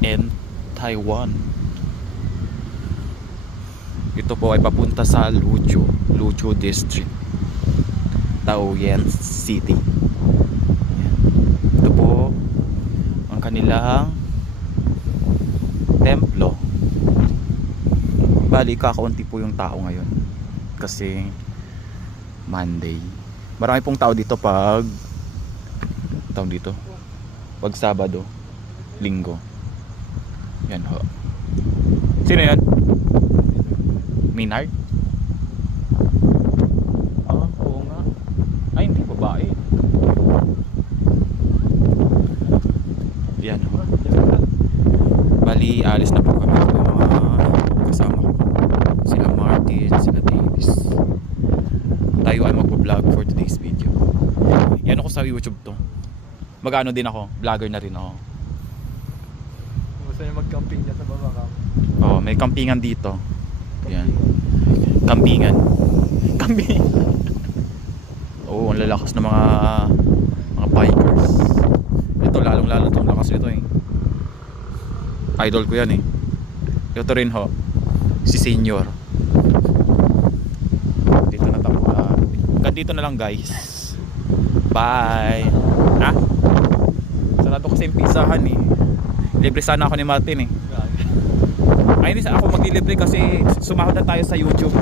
and Taiwan. Ito po ay papunta sa Lucio District, Taoyuan City. Yan. Ito po ang kanilang templo. Bali kakaunti po yung tao ngayon kasi Monday. Marami pong tao dito pag Sabado, Linggo. Yan ho. Sino yan? Maynard? Ah, oo nga. Ay, hindi, babae. Yan ho. Bali, alis na po kami ng mga kasama ko. Sila Martin, sila Davis. Tayo ay magpa-vlog for today's video. Yan ako sa YouTube to. Mag-ano din ako, vlogger na rin ako. Gusto niya mag-camping dyan sa baba ka? Oh, may campingan dito. Yan. Campingan. Camping. Oo, ang lalakas ng mga bikers. Ito lalong-lalo itong lakas ito eh. Idol ko yan eh. Ito rin ho. Si Senior. Dito na tapo. Hanggang dito na lang guys. Bye. Ha? Sarado kasi yung pizzahan eh. Libre sana ako ni Martin eh. Ay, hindi ako maglilibre kasi sumahod na tayo sa YouTube.